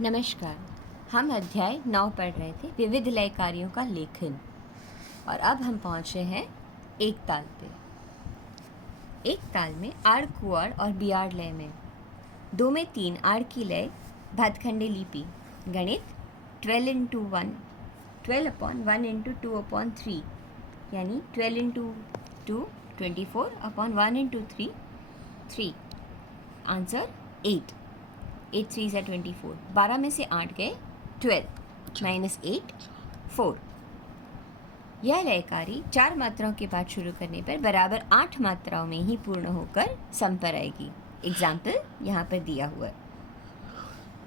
नमस्कार। हम अध्याय 9 पढ़ रहे थे, विविध लय कार्यों का लेखन। और अब हम पहुँचे हैं एक ताल पे। एक ताल में आड़ कुआड़ और बियाड़ लय में 2 में 3 आड़ की लय भातखंडे लिपि। गणित 12 इंटू 1 12 अपॉन 1 इंटू 2 अपॉन 3 यानी 12 इंटू 2 24 अपॉन 1 इंटू 3 3। आंसर 8 8 3 से 24। 12 में से 8 गए 12 माइनस 8 4। यह लय कार्य 4 मात्राओं के बाद शुरू करने पर बराबर 8 मात्राओं में ही पूर्ण होकर सम पर आएगी। एग्जाम्पल यहाँ पर दिया हुआ है।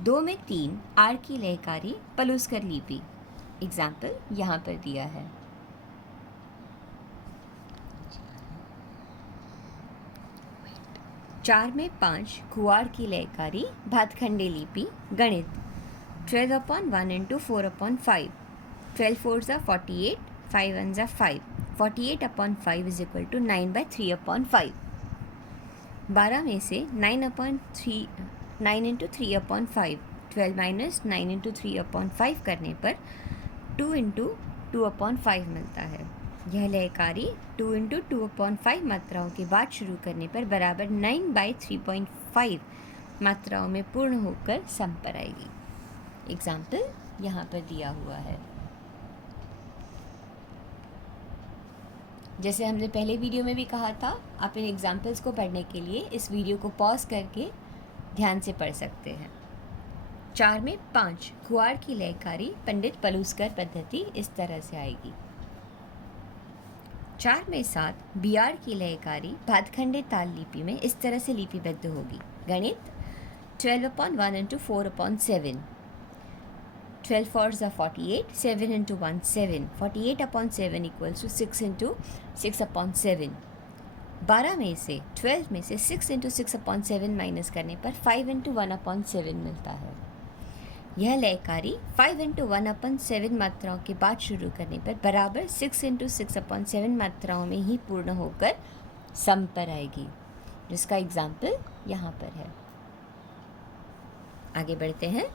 2 में 3 आड़ की लय कार्य पलूसकर लिपि। एग्जाम्पल यहाँ पर दिया है। चार में 5 कुआड़ की लयकारी भातखंडे लिपि। गणित 12 अपॉन 1 इंटू 4 अपॉन 5 12 4 ज़ा 48 5 1 ज़ा 5 48 upon 5 is equal to 9 by 3 upon 5। 12 में से 9 upon 3 9 into 3 upon 5 12 minus 9 into 3 upon 5 करने पर 2 इंटू 2 अपॉन 5 मिलता है। यह लयकारी 2 इंटू 2 अपॉन 5 मात्राओं के बाद शुरू करने पर बराबर 9 बाई 3.5 मात्राओं में पूर्ण होकर सम पर आएगी। एग्जाम्पल यहाँ पर दिया हुआ है। जैसे हमने पहले वीडियो में भी कहा था, आप इन एग्जाम्पल्स को पढ़ने के लिए इस वीडियो को पॉज करके ध्यान से पढ़ सकते हैं। 4 में 5 कुआड़ की लयकारी पंडित पलूसकर पद्धति इस तरह से आएगी। 4 में 7 बियाड़ की लयकारी भातखंडे ताल लिपि में इस तरह से लिपिबद्ध होगी। गणित 12 अपॉन 1 इंटू 4 अपॉन 7 12 4 ज़ा 48 7 into 1 7 48 upon 7 equals to 6 into 6 upon 7। 12 में से 12 में से 6 इंटू 6 अपॉन 7 माइनस करने पर 5 इंटू 1 अपॉन 7 मिलता है। यह लयकारी 5 इंटू 1 अपन 7 मात्राओं के बाद शुरू करने पर बराबर 6 इंटू 6 अपन 7 मात्राओं में ही पूर्ण होकर सम पर आएगी, जिसका एग्जाम्पल यहाँ पर है। आगे बढ़ते हैं।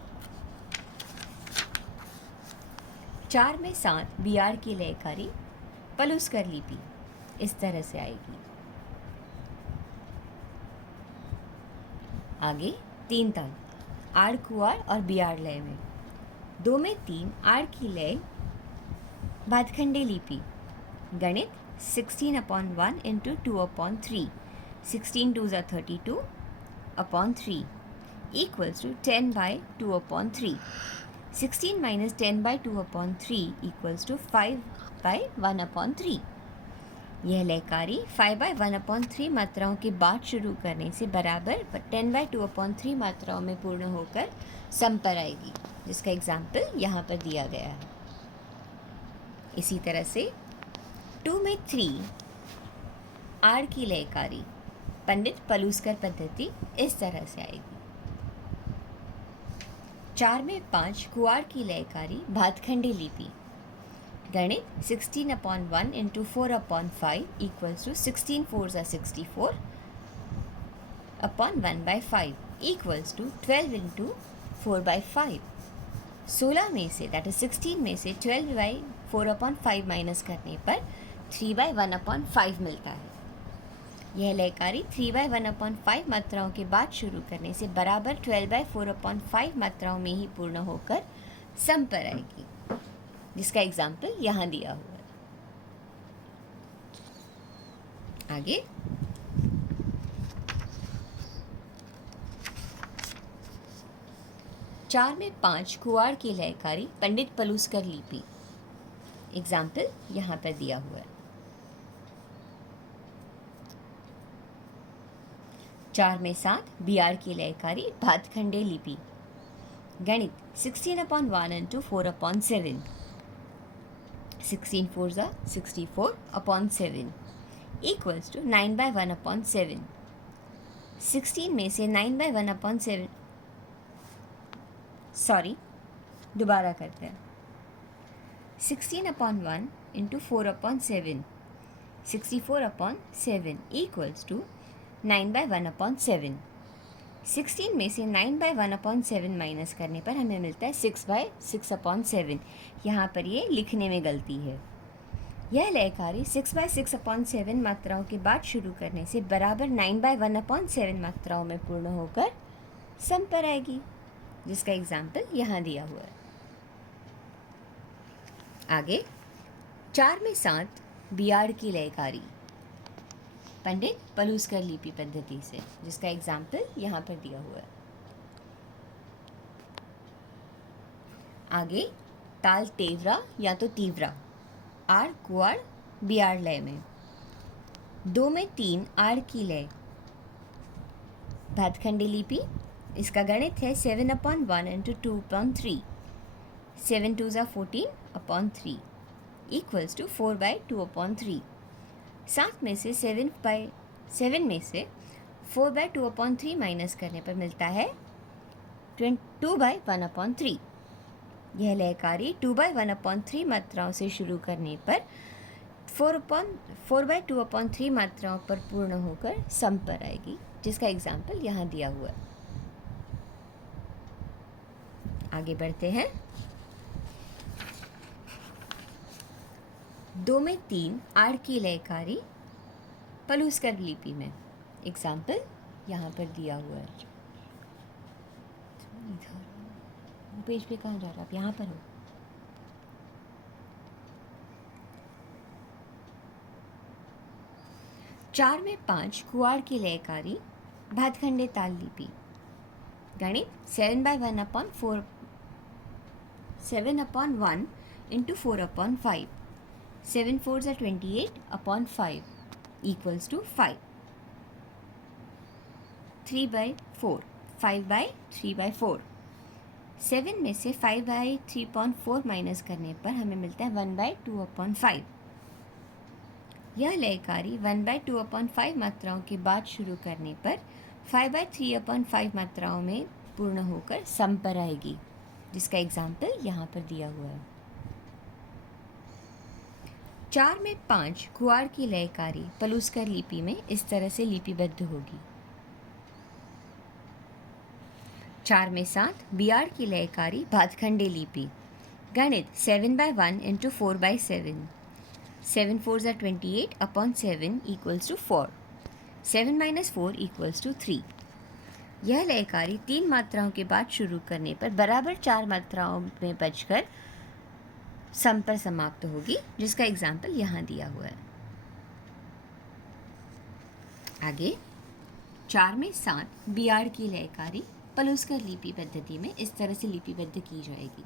4 में 7 बियाड़ की लयकारी पलूसकर लिपि इस तरह से आएगी। आगे 3 ताल आड़ कुआड़ और बियाड़ लय में 2 में 3 आड़ की लय भातखंडे लिपि। गणित 16 अपॉन 1 इंटू 2 अपॉन 3 16 2 ज़ा 32 upon 3 equals to 10 by 2 upon 3। 16 minus 10 by 2 upon 3 equals to 5 by 1 upon 3। यह लयकारी 5 बाई 1 अपॉन 3 मात्राओं के बाद शुरू करने से बराबर 10 बाई 2 अपॉन 3 मात्राओं में पूर्ण होकर सम पर आएगी, जिसका एग्जाम्पल यहाँ पर दिया गया है। इसी तरह से 2 में 3 आड़ की लयकारी पंडित पलूसकर पद्धति इस तरह से आएगी। 4 में 5 कुआड़ की लयकारी भातखंडे लिपि। गणित 16 upon 1 into 4 upon 5 equals to 16 4 ज़ा 64 upon 1 by 5 equals to 12 into 4 by 5। 16 में से दैट इज 16 में से 12 बाई 4 अपॉन 5 माइनस करने पर 3 बाई 1 अपॉन 5 मिलता है। यह लयकारी 3 बाई 1 अपॉन 5 मात्राओं के बाद शुरू करने से बराबर 12 बाई 4 अपॉन 5 मात्राओं में ही पूर्ण होकर सम पर आएगी, जिसका एग्जाम्पल यहाँ दिया हुआ है। आगे 4 में 5 कुआड़ की लयकारी पंडित पलूसकर लिपि। एग्जाम्पल यहाँ पर दिया हुआ है। 4 में 7 बियाड़ की लयकारी भातखंडे लिपि। गणित 16 अपॉन 1 इंटू 4 अपॉन 7 16 4 ज़ा 64 upon 7 equals to 9 by 1 upon 7। 16 में से 9 बाई 1 अपॉन 7 दोबारा करते हैं। 16 upon 1 into 4 upon 7 64 upon 7 equals to 9 by 1 upon 7। 16 में से 9/1/7 माइनस करने पर हमें मिलता है 6/6/7। यहाँ पर ये लिखने में गलती है। यह लय कार्य 6/6/7 मात्राओं के बाद शुरू करने से बराबर 9/1/7 मात्राओं में पूर्ण होकर सम पर आएगी, जिसका एग्जाम्पल यहाँ दिया हुआ है। आगे 4 में 7 बियाड़ की लयकारी पंडित पलूसकर लिपि पद्धति से, जिसका एग्जाम्पल यहाँ पर दिया हुआ है। आगे ताल तेवरा या तो तीव्रा, आड़ कुआड़ बियाड़ लय में। 2 में 3 आड़ की लय भातखंडे लिपि। इसका गणित है 7/1 × 2/3। 7 2s are 14/3 इक्वल्स टू 4/2/3। 7 में से 7 में से 4/2/3 माइनस करने पर मिलता है 2/1/3। यह लयकारी 2/1/3 मात्राओं से शुरू करने पर 4/2/3 मात्राओं पर पूर्ण होकर सम पर आएगी, जिसका एग्जाम्पल यहाँ दिया हुआ है। आगे बढ़ते हैं। 2 में 3 आड़ की लयकारी पलूसकर लिपि में। एग्जाम्पल यहाँ पर दिया हुआ है। पेज पे कहाँ जा रहा है? आप यहाँ पर हो। चार में 5 कुआड़ की लयकारी भातखंडे ताल लिपि। गणित 7/1/4 7/1 × 4/5। 7 4s are 28/5 equals to 5। 3/4 5/3/4। 7 में से 5/3/4 माइनस करने पर हमें मिलता है 1/2/5। यह लयकारी 1/2/5 मात्राओं के बाद शुरू करने पर 5/3/5 मात्राओं में पूर्ण होकर सम पर आएगी, जिसका एग्जाम्पल यहाँ पर दिया हुआ है। 4 में 5 कुआड़ की लयकारी पलूसकर लिपि में इस तरह से लिपिबद्ध होगी। 4 में 7 बियाड़ की लयकारी भातखंडे लिपि। गणित 7/1 × 4/7। 7 4s are 28/7 equals to 4। 7 - 4 equals to 3। यह लयकारी 3 मात्राओं के बाद शुरू करने पर बराबर 4 मात्राओं में बचकर सम पर समाप्त होगी, जिसका एग्जाम्पल यहाँ दिया हुआ है। आगे 4 में 7 बियाड़ की लयकारी पलूसकर लिपि पद्धति में इस तरह से लिपिबद्ध की जाएगी।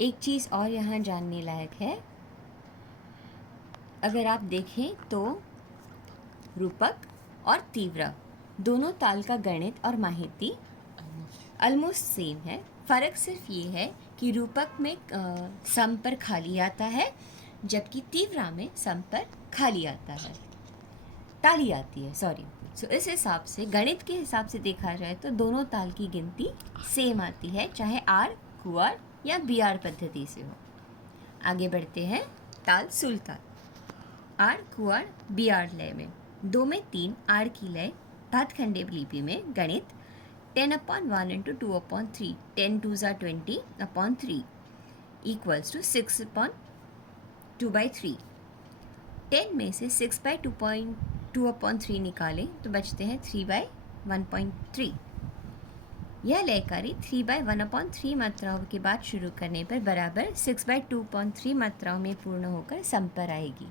एक चीज़ और यहाँ जानने लायक है। अगर आप देखें तो रूपक और तीव्रा दोनों ताल का गणित और माहिती ऑलमोस्ट सेम है। फ़र्क सिर्फ ये है कि रूपक में सम पर खाली आता है, जबकि तीव्रा में सम पर खाली आता है, ताली आती है, सॉरी। सो इस हिसाब से गणित के हिसाब से देखा जाए तो दोनों ताल की गिनती सेम आती है, चाहे आड़ कुआड़ या बियाड़ पद्धति से हो। आगे बढ़ते हैं। ताल सुलताल आड़ कुआड़ बियाड़ लय में। 2 में 3 आड़ की लय भातखंडे लिपि में। गणित 10/1 × 2/3। 10 2s are 20/3 equals to 6/2/3। 10 में से 6/2/3 निकालें तो बचते हैं 3/1/3। यह लयकारी 3/1/3 मात्राओं के बाद शुरू करने पर बराबर 6/2/3 मात्राओं में पूर्ण होकर सम पर आएगी,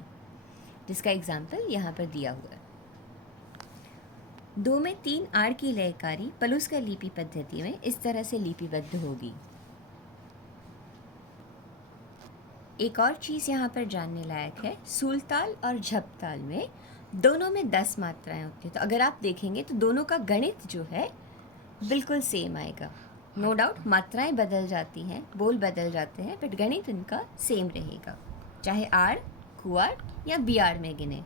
जिसका एग्जाम्पल यहाँ पर दिया हुआ है। 2 में 3 आड़ की लयकारी पलूसकर लिपि पद्धति में इस तरह से लिपिबद्ध होगी। एक और चीज़ यहाँ पर जानने लायक है। सूलताल और झपताल में दोनों में 10 मात्राएं होती हैं, तो अगर आप देखेंगे तो दोनों का गणित जो है बिल्कुल सेम आएगा। नो डाउट मात्राएं बदल जाती हैं, बोल बदल जाते हैं, बट गणित इनका सेम रहेगा, चाहे आड़ कुआड़ या बियाड़ में गिने।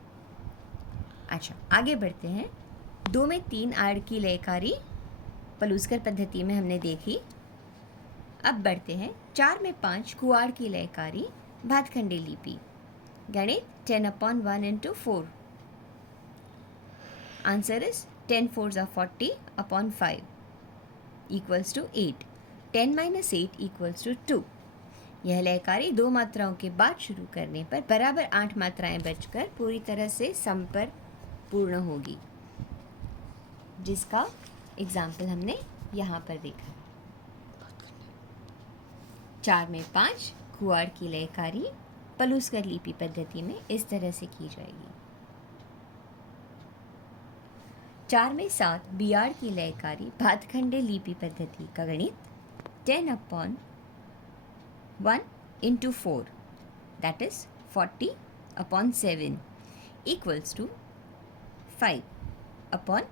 अच्छा, आगे बढ़ते हैं। 2 में 3 आड़ की लयकारी पलूसकर पद्धति में हमने देखी। अब बढ़ते हैं 4 में 5 कुआड़ की लयकारी भातखंडे लिपि। गणित 10/1 × 4। Answer is 10 4s are 40 upon 5 equals to 8. 10 minus 8 equals to 2. यह लयकारी दो मात्राओं के बाद शुरू करने पर बराबर 8 मात्राएं बचकर पूरी तरह से सम पर पूर्ण होगी, जिसका एग्जाम्पल हमने यहाँ पर देखा। 4 में 5 कुआड़ की लयकारी पलूसकर लिपि पद्धति में इस तरह से की जाएगी। 4 में 7 बियाड़ की लयकारी भातखंडे लिपि पद्धति का गणित 10 upon 1 into 4, that is 40 upon 7 equals to 5 upon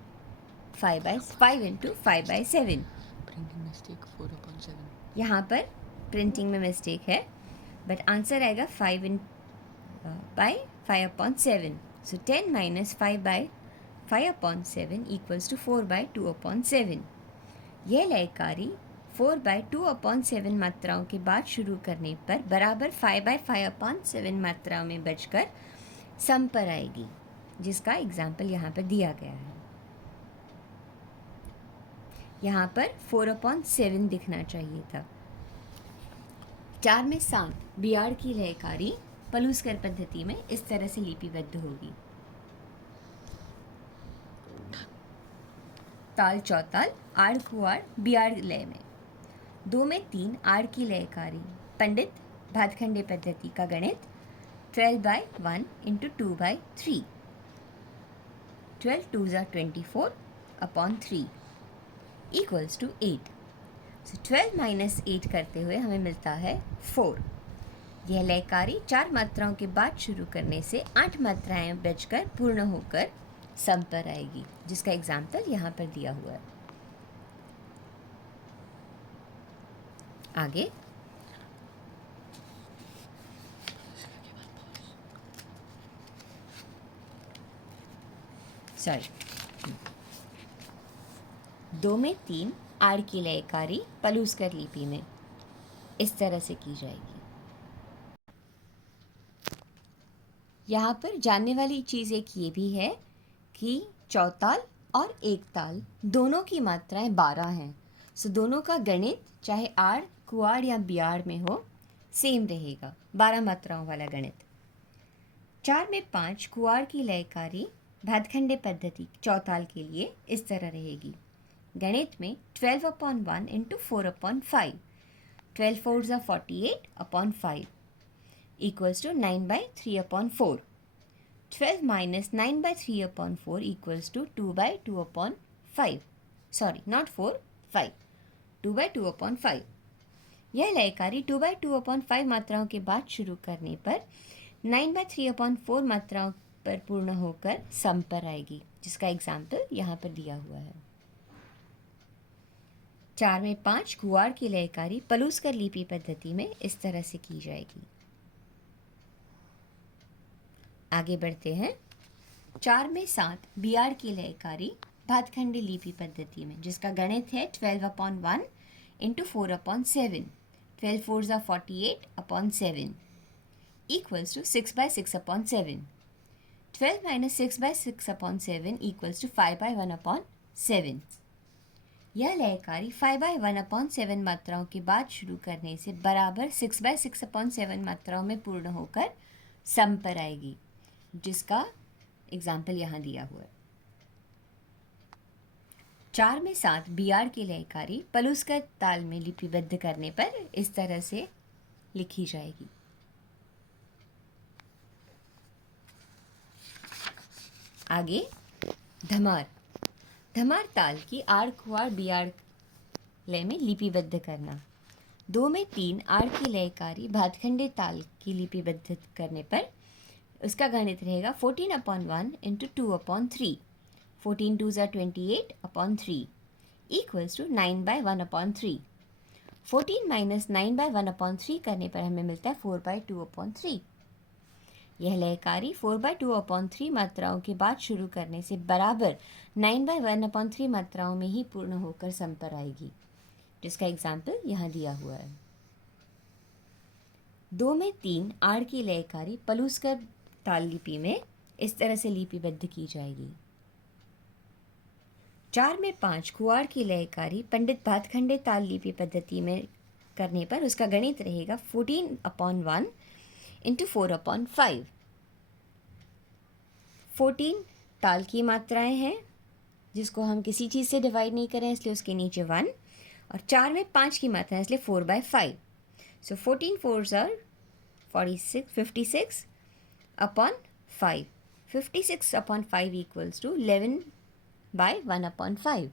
5 into 5 by 7. Printing mistake 4 upon 7. यहाँ पर प्रिंटिंग में मिस्टेक है, बट आंसर आएगा 5 by 5 upon 7. So 10 minus 5 by 5 upon 7 equals to 4 by 2 upon 7. यह लयकारी 4 by 2 upon 7 मात्राओं के बाद शुरू करने पर बराबर 5 by 5 upon 7 मात्राओं में बचकर सम पर आएगी, जिसका एग्जाम्पल यहाँ पर दिया गया है। यहाँ पर 4 upon 7 दिखना चाहिए था। 4 में 7 बियाड़ की लयकारी पलूसकर पद्धति में इस तरह से लिपिबद्ध होगी। ताल चौताल आड़ कुआड़ बियाड़ लय में। 2 में 3 आड़ की लयकारी पंडित भातखंडे पद्धति का गणित 12 by 1 into 2 by 3. 12 2s are 24 upon 3 equals to 8. So 12 minus 8 करते हुए हमें मिलता है 4. यह लयकारी 4 मात्राओं के बाद शुरू करने से 8 मात्राएं बचकर पूर्ण होकर सम पर आएगी, जिसका एग्जाम्पल यहाँ पर दिया हुआ है। आगे सॉरी 2 में 3 आड़ की लयकारी पलूसकर लिपि में इस तरह से की जाएगी। यहाँ पर जानने वाली चीज़ एक ये भी है कि चौताल और एक ताल दोनों की मात्राएं 12 हैं। सो दोनों का गणित चाहे आड़ कुआड़ या बियाड़ में हो सेम रहेगा, 12 मात्राओं वाला गणित। 4 में 5 कुआड़ की लयकारी भातखंडे पद्धति चौताल के लिए इस तरह रहेगी। गणित में 12 upon 1 into 4 upon 5. 12 4s are 48 upon 5 equals to 9 by 3 upon 4. 12 minus 9 by 3 upon 4 equals to 2 by 2 upon 5. Sorry, not 4, 5. 2 by 2 upon 5. यह लयकारी 2 by 2 upon 5 मात्राओं के बाद शुरू करने पर 9 by 3 upon 4 मात्राओं पर पूर्ण होकर सम पर आएगी, जिसका एग्जाम्पल यहाँ पर दिया हुआ है। 4 में 5 कुआड़ की लयकारी पलूसकर लिपि पद्धति में इस तरह से की जाएगी। आगे बढ़ते हैं। 4 में 7 बियाड़ की लयकारी भातखंडे लिपि पद्धति में, जिसका गणित है 12 upon 1 into 4 upon 7. 12 4s are 48 upon 7 equals to 6 by 6 upon 7. 12 minus 6 by 6 upon 7 equals to 5 by 1 upon 7. यह लयकारी 5 by 1 upon 7 मात्राओं के बाद शुरू करने से बराबर 6 by 6 upon 7 मात्राओं में पूर्ण होकर सम पर आएगी, जिसका एग्जाम्पल यहाँ दिया हुआ है। 4 में 7 बियाड़ की लयकारी पलूसकर ताल में लिपिबद्ध करने पर इस तरह से लिखी जाएगी। आगे धमार। धमार ताल की आड़ कुआड़ बियाड़ लय में लिपिबद्ध करना। 2 में 3 आड़ की लयकारी भातखंडे ताल की लिपिबद्ध करने पर उसका गणित रहेगा 14 upon 1 into 2 upon 3. 14 2s are 28 upon 3 equals to 9 by 1 upon 3. 14 minus 9 by 1 upon 3 करने पर हमें मिलता है 4 by 2 upon 3. यह लयकारी 4 by 2 upon 3 मात्राओं के बाद शुरू करने से बराबर 9 by 1 upon 3 मात्राओं में ही पूर्ण होकर सम पर आएगी, जिसका एग्जाम्पल यहाँ दिया हुआ है। 2 में 3 आड़ की लयकारी पलूसकर ताल लिपि में इस तरह से लिपिबद्ध की जाएगी। 4 में 5 कुआड़ की लयकारी पंडित भातखंडे ताल लिपि पद्धति में करने पर उसका गणित रहेगा 14/1 इंटू 4/5। 14 ताल की मात्राएं हैं जिसको हम किसी चीज़ से डिवाइड नहीं करें इसलिए उसके नीचे 1, और 4 में 5 की मात्रा है इसलिए 4/5। सो 14 4s are 56/5। 56/5 equals to 11/1/5।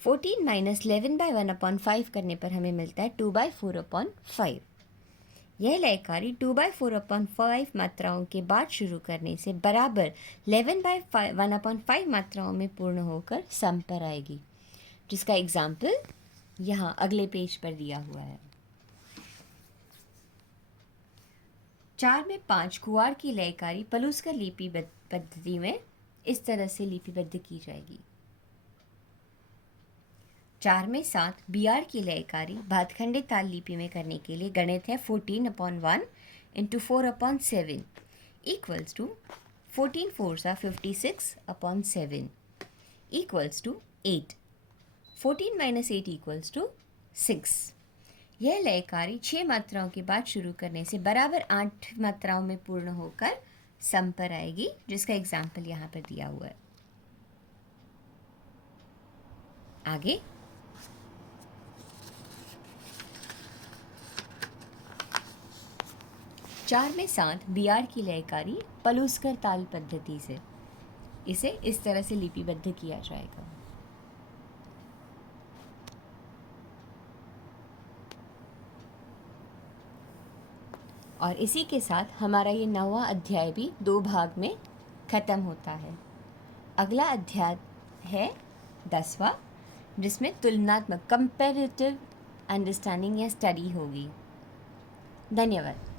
14 minus 11/1/5 करने पर हमें मिलता है 2/4/5। यह लयकारी 2/4/5 मात्राओं के बाद शुरू करने से बराबर 11/1/5 मात्राओं में पूर्ण होकर सम पर आएगी, जिसका एग्जाम्पल यहाँ अगले पेज पर दिया हुआ है। 4 में 5 कुआड़ की लयकारी पलूसकर लिपि पद्धति में इस तरह से लिपिबद्ध की जाएगी। 4 में 7 बियार की लयकारी भातखंडे ताल लिपि में करने के लिए गणित है 14/1 into 4/7 equals to 14 4s are 56/7 equals to 8। 14 minus 8 equals to 6। यह लयकारी 6 मात्राओं के बाद शुरू करने से बराबर 8 मात्राओं में पूर्ण होकर सम पर आएगी, जिसका एग्जाम्पल यहाँ पर दिया हुआ है। आगे 4 में 7 बियार की लयकारी पलूसकर ताल पद्धति से इसे इस तरह से लिपिबद्ध किया जाएगा। और इसी के साथ हमारा ये 9वां अध्याय भी 2 भाग में ख़त्म होता है। अगला अध्याय है 10वां, जिसमें तुलनात्मक कंपैरेटिव अंडरस्टैंडिंग या स्टडी होगी। धन्यवाद।